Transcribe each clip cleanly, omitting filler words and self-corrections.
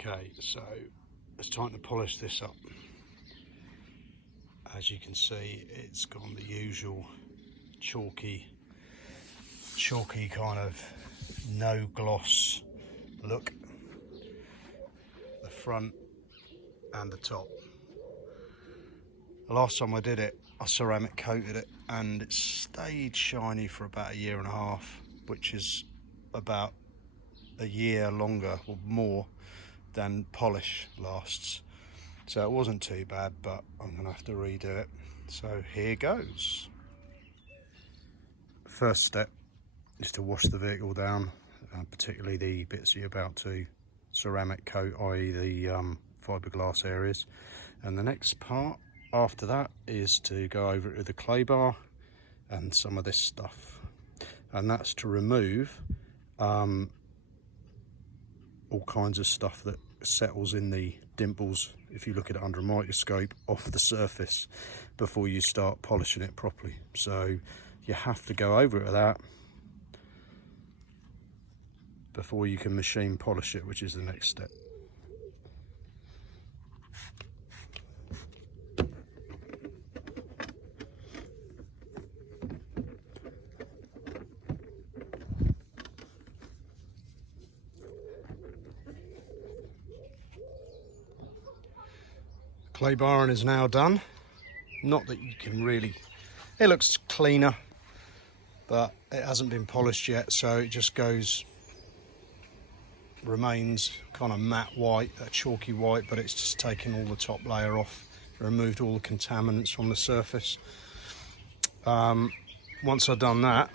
Okay, so it's time to polish this up. As you can see, it's got the usual chalky kind of no gloss look, the front and the top. The last time I did it, I ceramic coated it and it stayed shiny for about 1.5 years, which is about a year longer or more than polish lasts. So it wasn't too bad, but I'm gonna have to redo it. So here goes. First step is to wash the vehicle down, particularly the bits you're about to ceramic coat, i.e. the fiberglass areas. And the next part after that is to go over it with a clay bar and some of this stuff. And that's to remove all kinds of stuff that settles in the dimples, if you look at it under a microscope, off the surface before you start polishing it properly. So you have to go over it with that before you can machine polish it, which is the next step. Clay barring is now done. Not that you can really, it looks cleaner, but it hasn't been polished yet, so it just remains kind of matte white, that chalky white, but it's just taken all the top layer off, removed all the contaminants from the surface. Once I've done that,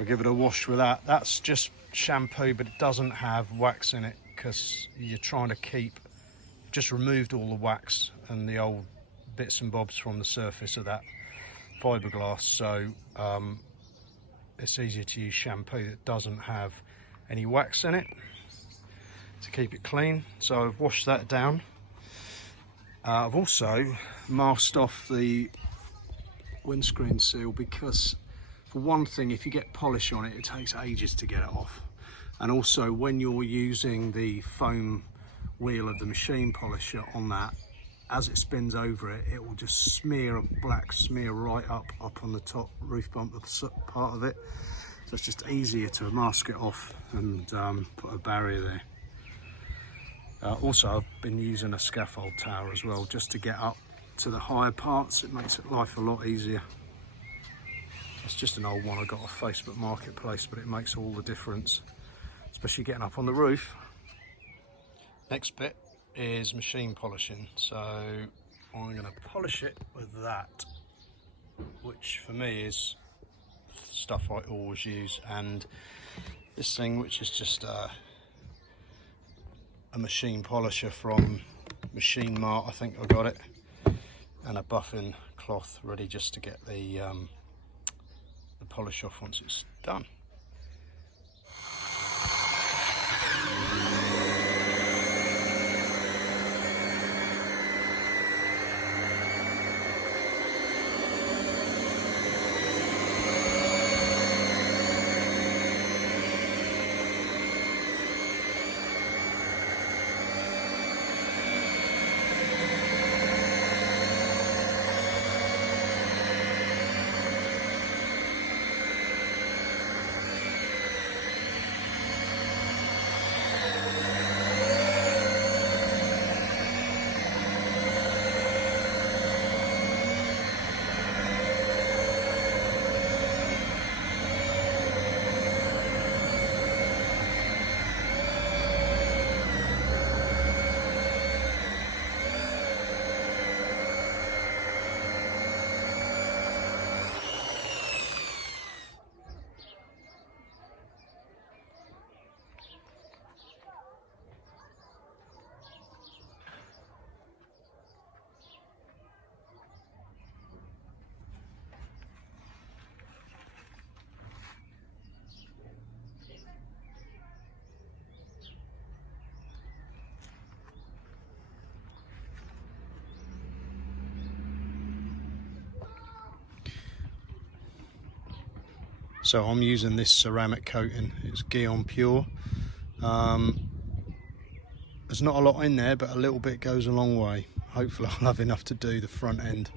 I'll give it a wash with that. That's just shampoo, but it doesn't have wax in it because you're trying to keep, just removed all the wax and the old bits and bobs from the surface of that fiberglass, so it's easier to use shampoo that doesn't have any wax in it to keep it clean. So I've washed that down. I've also masked off the windscreen seal because, for one thing, if you get polish on it, it takes ages to get it off. And also when you're using the foam wheel of the machine polisher on that, as it spins over it, it will just smear a black smear right up on the top roof bump part of it. So it's just easier to mask it off and put a barrier there. Also, I've been using a scaffold tower as well, just to get up to the higher parts. It makes life a lot easier. It's just an old one I got off Facebook Marketplace, but it makes all the difference, especially getting up on the roof. Next bit is machine polishing, so I'm going to polish it with that, which for me is stuff I always use, and this thing, which is just a machine polisher from Machine Mart, I think I got it, and a buffing cloth ready just to get the polish off once it's done. So I'm using this ceramic coating, it's Guion Pure. There's not a lot in there, but a little bit goes a long way. Hopefully I'll have enough to do the front end.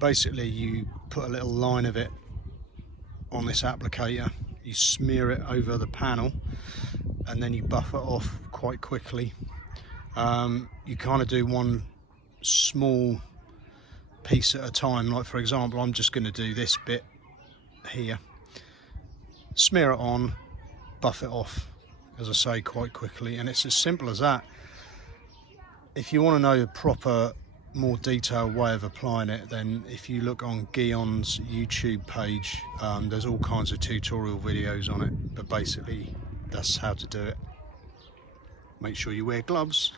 Basically you put a little line of it on this applicator, you smear it over the panel, and then you buff it off quite quickly. You kind of do one small piece at a time. Like for example, I'm just going to do this bit here, smear it on, buff it off, as I say, quite quickly, and it's as simple as that. If you want to know a proper, more detailed way of applying it, then if you look on Guillaume's YouTube page, there's all kinds of tutorial videos on it, but basically that's how to do it. Make sure you wear gloves.